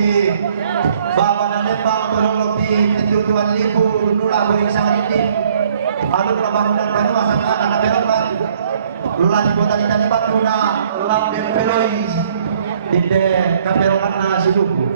di Baba na Lembang tulong di 7,000 nula ko isang itim. Ano na bangunan kanua sa kana na berokan. Lani ko tali tali batuna lamber peloy. Dinde kaperokan na siduku.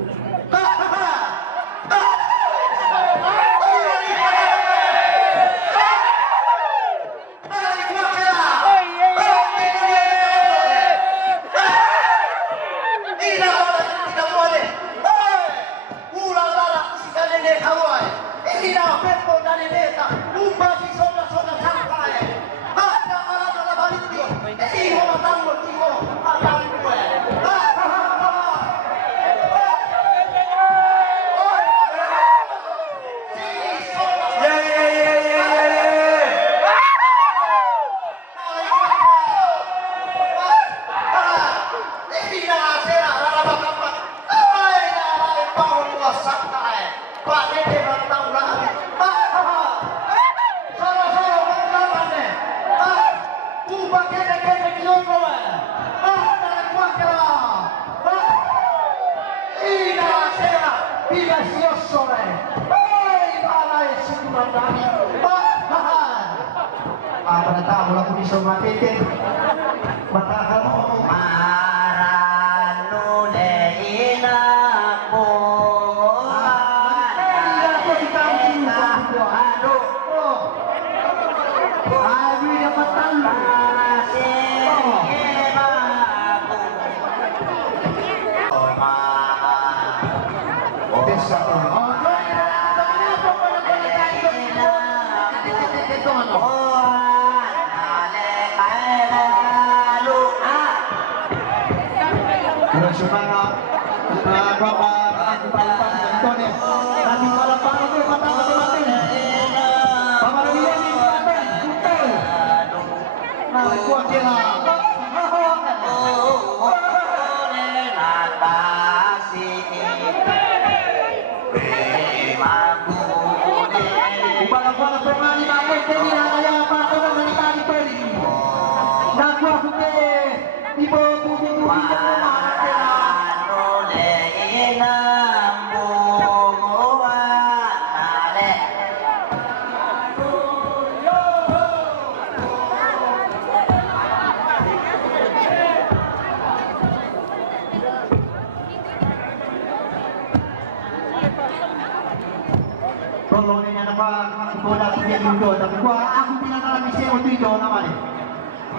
Tapi gua aku pinatala bisa untuk itu namanya.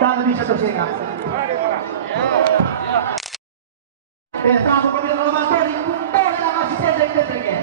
Tak bisa tersengat. Aku kau bilang lama tu, kumpul dalam masih sedek-sedek.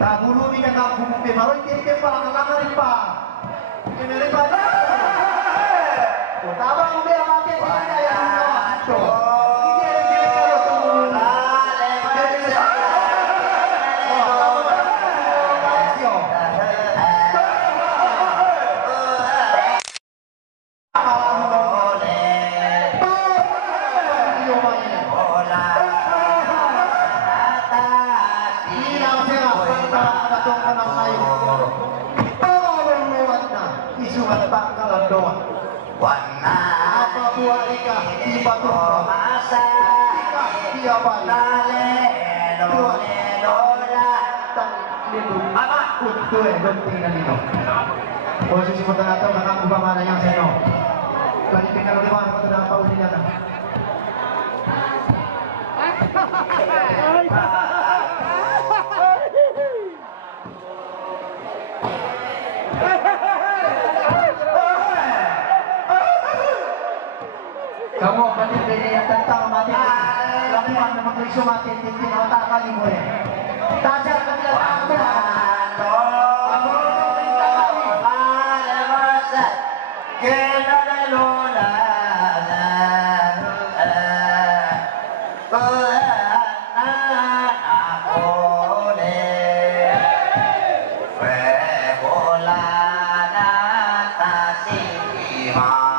Tabulu ni kan aku mungkin baru kita para kalama ripa. Ini ripa dah. Tabang dia mati dia yang tu. Dia kalau tu. Warna apa buah ikan di batu masa dia balik dola apa itu berarti nalino posisi kota nato kakak ubah mana yang seno lagi tinggal di mana kota dapat ujinya kan Tajar kanila ako. Bola na tasik